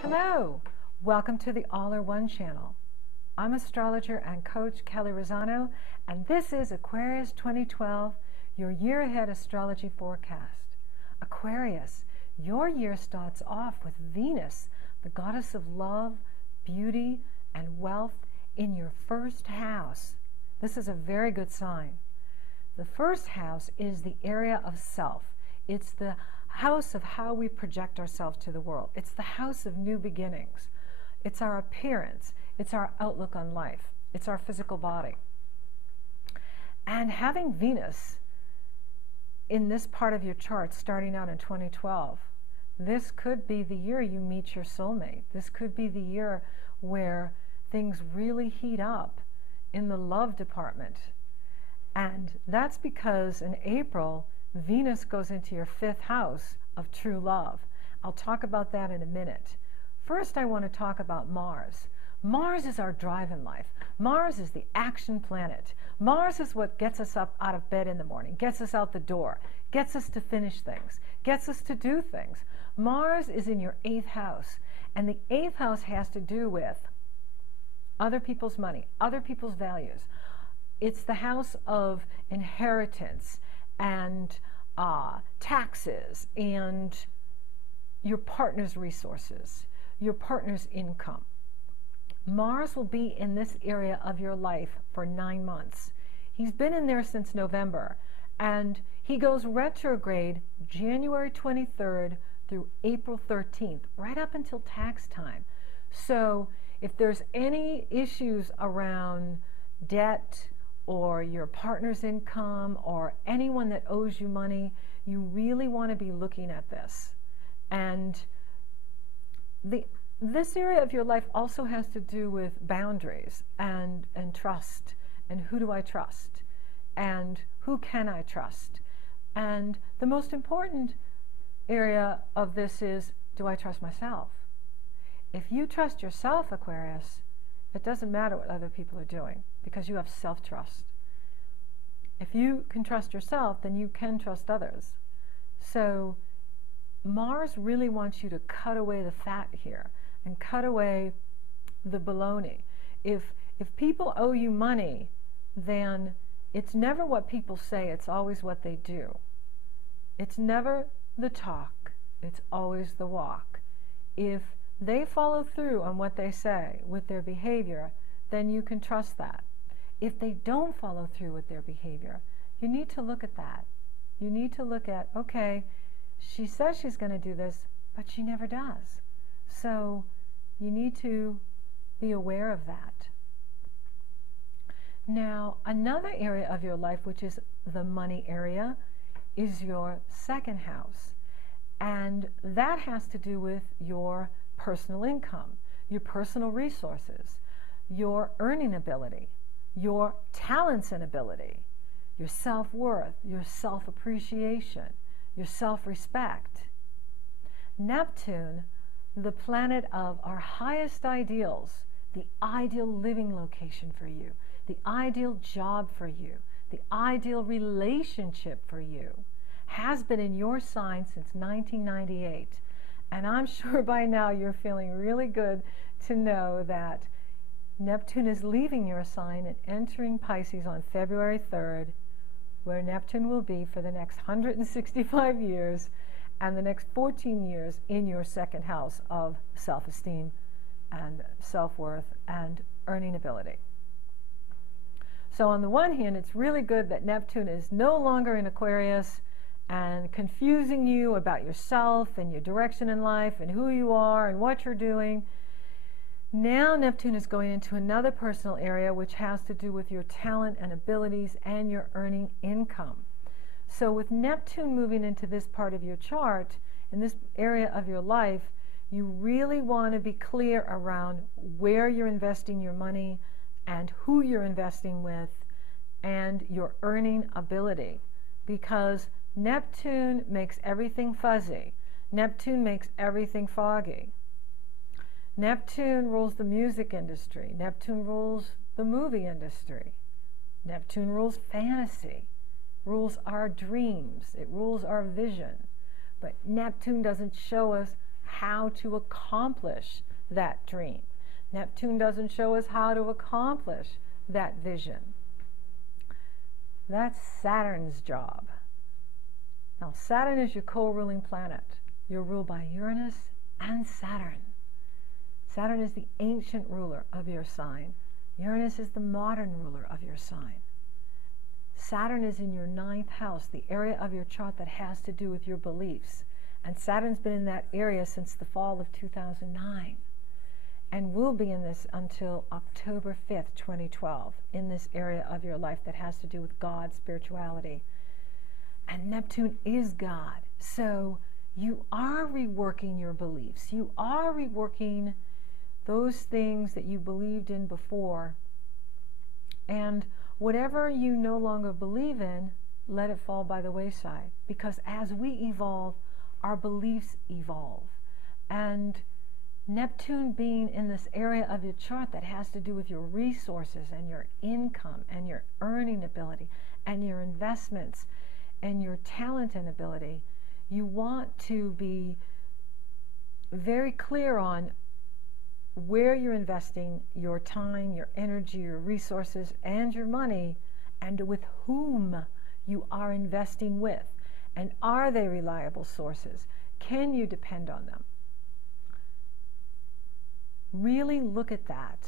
Hello, welcome to the All-or-One channel. I'm astrologer and coach Kelley Rosano, and this is Aquarius 2012, your year ahead astrology forecast. Aquarius, your year starts off with Venus, the goddess of love, beauty, and wealth in your first house. This is a very good sign. The first house is the area of self. It's the house of how we project ourselves to the world. It's the house of new beginnings. It's our appearance. It's our outlook on life. It's our physical body. And having Venus in this part of your chart starting out in 2012, this could be the year you meet your soulmate. This could be the year where things really heat up in the love department. And that's because in April, Venus goes into your fifth house of true love. I'll talk about that in a minute. First, I want to talk about Mars. Mars is our drive in life. Mars is the action planet. Mars is what gets us up out of bed in the morning, gets us out the door, gets us to finish things, gets us to do things. Mars is in your 8th house, and the 8th house has to do with other people's money, other people's values. It's the house of inheritance and taxes and your partner's resources, your partner's income. Mars will be in this area of your life for 9 months. He's been in there since November, and he goes retrograde January 23rd through April 13th, right up until tax time. So if there's any issues around debt or your partner's income or anyone that owes you money, you really want to be looking at this. And this area of your life also has to do with boundaries and trust, and who do I trust, and who can I trust. And the most important area of this is, do I trust myself? If you trust yourself, Aquarius, it doesn't matter what other people are doing, because you have self-trust. If you can trust yourself, then you can trust others. So Mars really wants you to cut away the fat here and cut away the baloney. If people owe you money, then it's never what people say, it's always what they do. It's never the talk, it's always the walk. If they follow through on what they say with their behavior, then you can trust that. If they don't follow through with their behavior, you need to look at that. You need to look at, okay, she says she's going to do this, but she never does. So you need to be aware of that. Now, another area of your life, which is the money area, is your 2nd house. And that has to do with your personal income, your personal resources, your earning ability, your talents and ability, your self-worth, your self-appreciation, your self-respect. Neptune, the planet of our highest ideals, the ideal living location for you, the ideal job for you, the ideal relationship for you, has been in your sign since 1998. And I'm sure by now you're feeling really good to know that Neptune is leaving your sign and entering Pisces on February 3rd, where Neptune will be for the next 165 years and the next 14 years in your 2nd house of self-esteem and self-worth and earning ability. So on the one hand, it's really good that Neptune is no longer in Aquarius and confusing you about yourself and your direction in life and who you are and what you're doing. Now Neptune is going into another personal area which has to do with your talent and abilities and your earning income. So with Neptune moving into this part of your chart, in this area of your life, you really want to be clear around where you're investing your money and who you're investing with and your earning ability, because Neptune makes everything fuzzy. Neptune makes everything foggy. Neptune rules the music industry. Neptune rules the movie industry. Neptune rules fantasy, rules our dreams. It rules our vision. But Neptune doesn't show us how to accomplish that dream. Neptune doesn't show us how to accomplish that vision. That's Saturn's job. Now, Saturn is your co-ruling planet. You're ruled by Uranus and Saturn. Saturn is the ancient ruler of your sign. Uranus is the modern ruler of your sign. Saturn is in your 9th house, the area of your chart that has to do with your beliefs. And Saturn's been in that area since the fall of 2009. And will be in this until October 5th, 2012, in this area of your life that has to do with God, spirituality. And Neptune is God. So you are reworking your beliefs. You are reworking those things that you believed in before. And whatever you no longer believe in, let it fall by the wayside. Because as we evolve, our beliefs evolve. And Neptune being in this area of your chart that has to do with your resources and your income and your earning ability and your investments and your talent and ability, you want to be very clear on where you're investing your time, your energy, your resources, and your money, and with whom you are investing with. And are they reliable sources? Can you depend on them? Really look at that,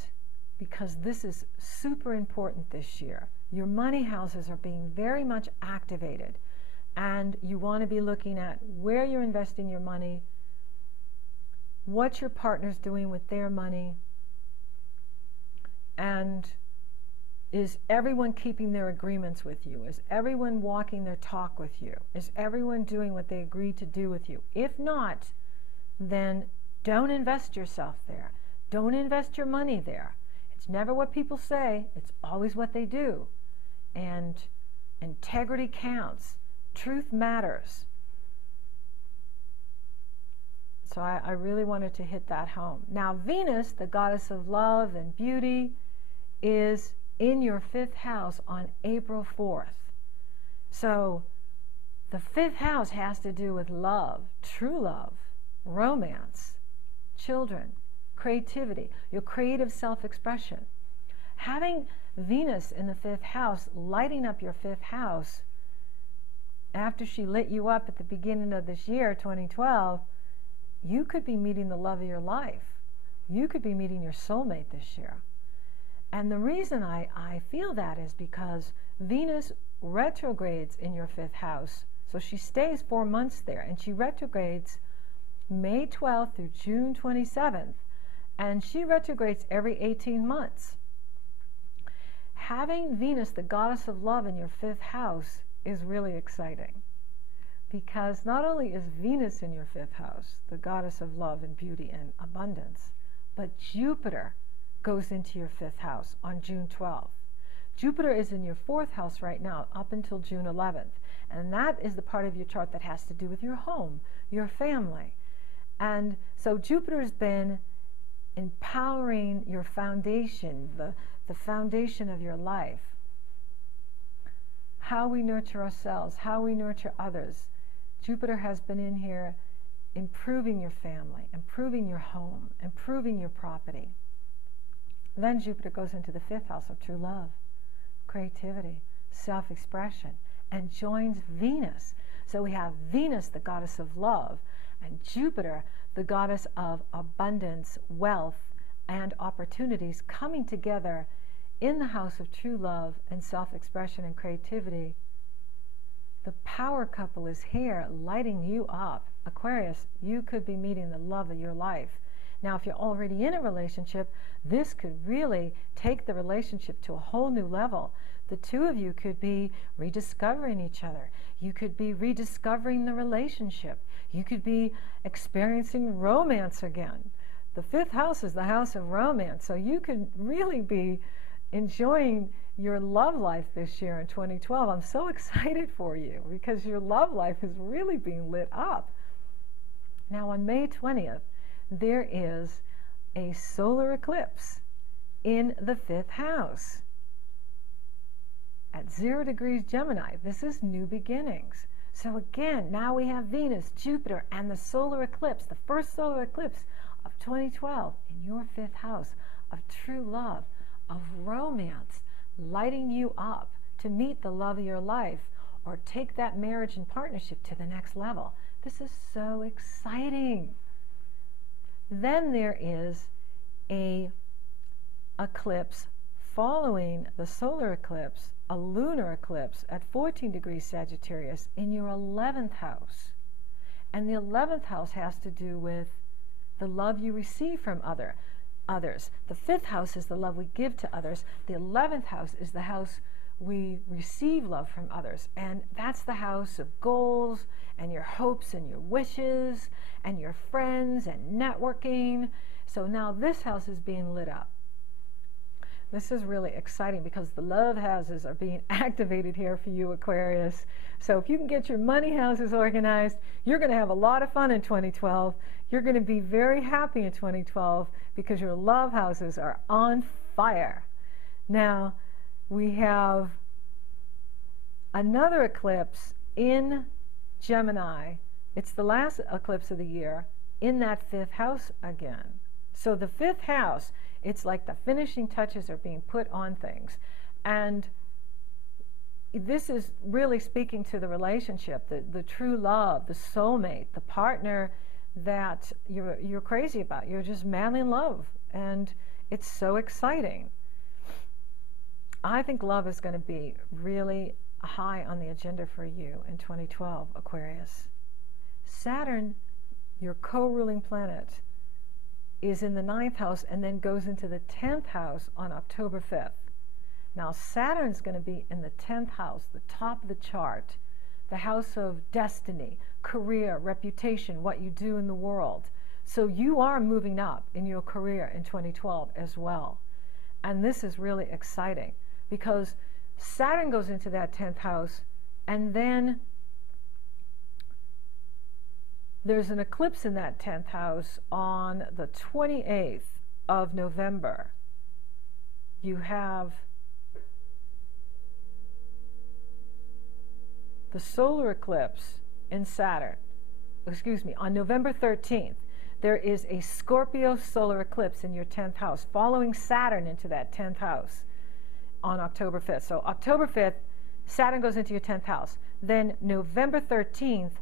because this is super important this year. Your money houses are being very much activated, and you want to be looking at where you're investing your money, what your partner's doing with their money, and is everyone keeping their agreements with you? Is everyone walking their talk with you? Is everyone doing what they agreed to do with you? If not, then don't invest yourself there. Don't invest your money there. It's never what people say. It's always what they do. And integrity counts. Truth matters. So I really wanted to hit that home. Now, Venus, the goddess of love and beauty, is in your 5th house on April 4th. So the 5th house has to do with love, true love, romance, children, creativity, your creative self-expression. Having Venus in the 5th house, lighting up your 5th house, after she lit you up at the beginning of this year, 2012, you could be meeting the love of your life. You could be meeting your soulmate this year. And the reason I feel that is because Venus retrogrades in your 5th house. So she stays 4 months there, and she retrogrades May 12th through June 27th. And she retrogrades every 18 months. Having Venus, the goddess of love, in your 5th house is really exciting. Because not only is Venus in your 5th house, the goddess of love and beauty and abundance, but Jupiter goes into your 5th house on June 12th. Jupiter is in your 4th house right now up until June 11th. And that is the part of your chart that has to do with your home, your family. And so Jupiter's been empowering your foundation, the foundation of your life. How we nurture ourselves, how we nurture others. Jupiter has been in here improving your family, improving your home, improving your property. Then Jupiter goes into the 5th house of true love, creativity, self-expression, and joins Venus. So we have Venus, the goddess of love, and Jupiter, the goddess of abundance, wealth, and opportunities, coming together in the house of true love and self-expression and creativity. The power couple is here lighting you up. Aquarius, you could be meeting the love of your life. Now, if you're already in a relationship, this could really take the relationship to a whole new level. The two of you could be rediscovering each other. You could be rediscovering the relationship. You could be experiencing romance again. The 5th house is the house of romance, so you could really be enjoying your love life this year in 2012. I'm so excited for you because your love life is really being lit up. Now, on May 20th, there is a solar eclipse in the 5th house at 0 degrees Gemini. This is new beginnings. So again, now we have Venus, Jupiter, and the solar eclipse, the first solar eclipse of 2012 in your 5th house of true love, of romance, lighting you up to meet the love of your life or take that marriage and partnership to the next level. This is so exciting. Then there is a eclipse following the solar eclipse, a lunar eclipse at 14 degrees Sagittarius in your 11th house. And the 11th house has to do with the love you receive from others. The 5th house is the love we give to others. The 11th house is the house we receive love from others. And that's the house of goals and your hopes and your wishes and your friends and networking. So now this house is being lit up. This is really exciting because the love houses are being activated here for you, Aquarius. So if you can get your money houses organized, you're going to have a lot of fun in 2012. You're going to be very happy in 2012 because your love houses are on fire. Now, we have another eclipse in Gemini. It's the last eclipse of the year in that 5th house again. So the 5th house, it's like the finishing touches are being put on things. And this is really speaking to the relationship, the true love, the soulmate, the partner that you're crazy about. You're just madly in love. And it's so exciting. I think love is going to be really high on the agenda for you in 2012, Aquarius. Saturn, your co-ruling planet, is in the 9th house and then goes into the 10th house on October 5th. Now Saturn's going to be in the 10th house, the top of the chart, the house of destiny, career, reputation, what you do in the world. So you are moving up in your career in 2012 as well. And this is really exciting because Saturn goes into that 10th house and then there's an eclipse in that 10th house on the 28th of November. You have the solar eclipse in Saturn. Excuse me, on November 13th, there is a Scorpio solar eclipse in your 10th house, following Saturn into that 10th house on October 5th. So October 5th, Saturn goes into your 10th house. Then November 13th,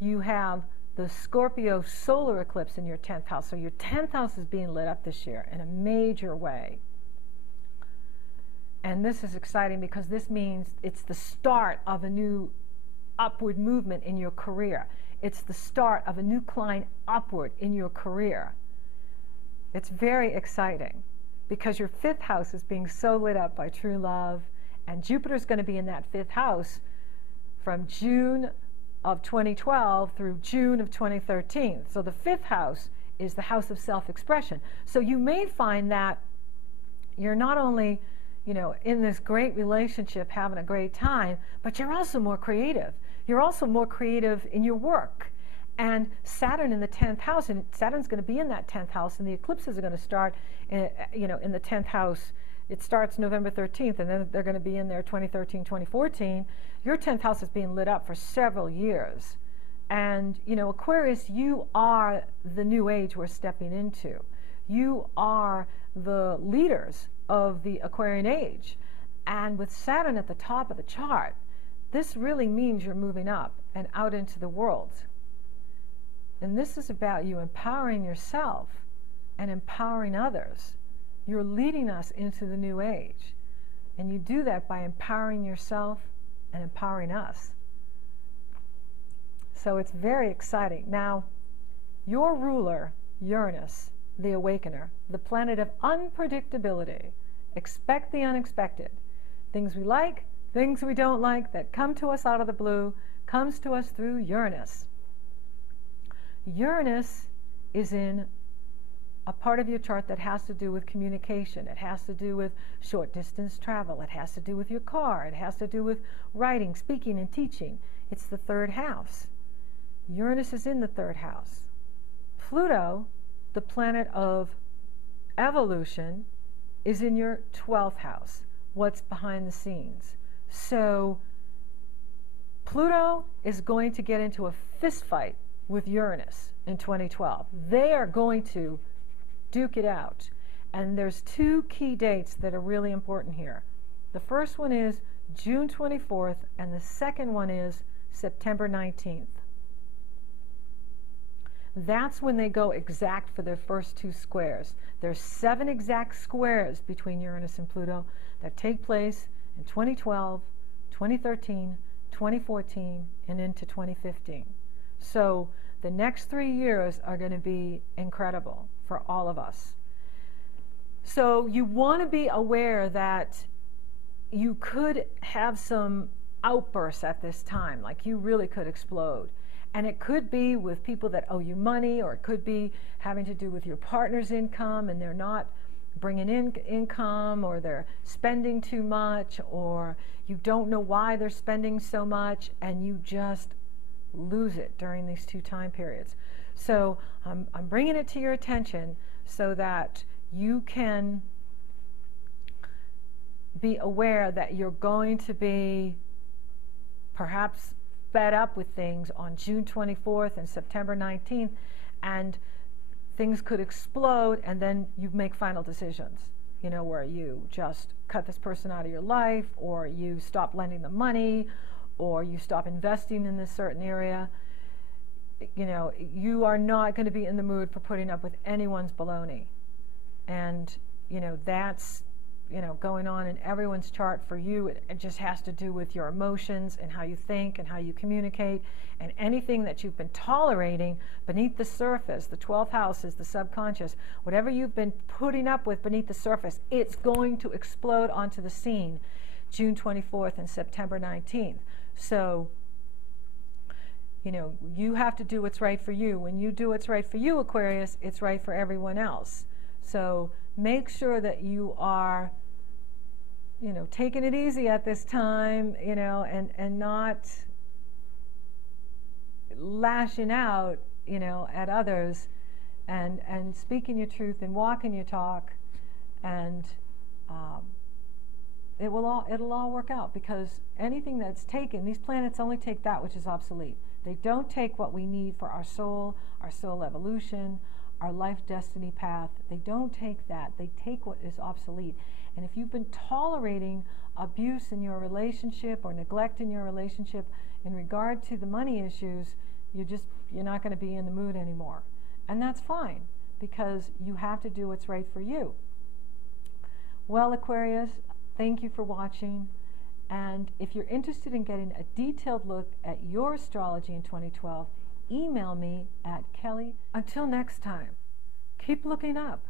you have the Scorpio solar eclipse in your 10th house. So your 10th house is being lit up this year in a major way. And this is exciting because this means it's the start of a new upward movement in your career. It's the start of a new climb upward in your career. It's very exciting because your 5th house is being so lit up by true love, and Jupiter's going to be in that 5th house from June of 2012 through June of 2013. So the 5th house is the house of self-expression. So you may find that you're not only, in this great relationship having a great time, but you're also more creative. You're also more creative in your work. And Saturn in the 10th house, and Saturn's going to be in that 10th house, and the eclipses are going to start, in the 10th house. It starts November 13th, and then they're going to be in there 2013, 2014. Your 10th house is being lit up for several years. And, Aquarius, you are the new age we're stepping into. You are the leaders of the Aquarian age. And with Saturn at the top of the chart, this really means you're moving up and out into the world. And this is about you empowering yourself and empowering others. You're leading us into the new age. And you do that by empowering yourself and empowering us. So it's very exciting. Now, your ruler, Uranus, the awakener, the planet of unpredictability. Expect the unexpected. Things we like, things we don't like that come to us out of the blue, comes to us through Uranus. Uranus is in a part of your chart that has to do with communication. It has to do with short distance travel. It has to do with your car. It has to do with writing, speaking, and teaching. It's the 3rd house. Uranus is in the 3rd house. Pluto, the planet of evolution, is in your 12th house, what's behind the scenes. So Pluto is going to get into a fist fight with Uranus in 2012. They are going to duke it out. And there's two key dates that are really important here. The first one is June 24th, and the second one is September 19th. That's when they go exact for their first two squares. There's 7 exact squares between Uranus and Pluto that take place in 2012, 2013, 2014, and into 2015. So the next 3 years are going to be incredible for all of us. So you want to be aware that you could have some outbursts at this time, like you really could explode. And it could be with people that owe you money, or it could be having to do with your partner's income and they're not bringing in income, or they're spending too much, or you don't know why they're spending so much, and you just lose it during these two time periods. So I'm bringing it to your attention so that you can be aware that you're going to be perhaps fed up with things on June 24th and September 19th, and things could explode, and then you make final decisions, you know, where you just cut this person out of your life, or you stop lending them money, or you stop investing in this certain area. You know, you are not going to be in the mood for putting up with anyone's baloney. And, you know, that's, you know, going on in everyone's chart. For you, it just has to do with your emotions and how you think and how you communicate, and anything that you've been tolerating beneath the surface. The 12th house is the subconscious. Whatever you've been putting up with beneath the surface, it's going to explode onto the scene June 24th and September 19th. So, you know, you have to do what's right for you. When you do what's right for you, Aquarius, it's right for everyone else. So make sure that you are, you know, taking it easy at this time, you know, and not lashing out, you know, at others, and speaking your truth and walking your talk, and it'll all work out, because anything that's taken, these planets only take that which is obsolete. They don't take what we need for our soul evolution, our life destiny path. They don't take that. They take what is obsolete. And if you've been tolerating abuse in your relationship or neglect in your relationship in regard to the money issues, you're not going to be in the mood anymore. And that's fine, because you have to do what's right for you. Well, Aquarius, thank you for watching. And if you're interested in getting a detailed look at your astrology in 2012, email me at Kelley. Until next time, keep looking up.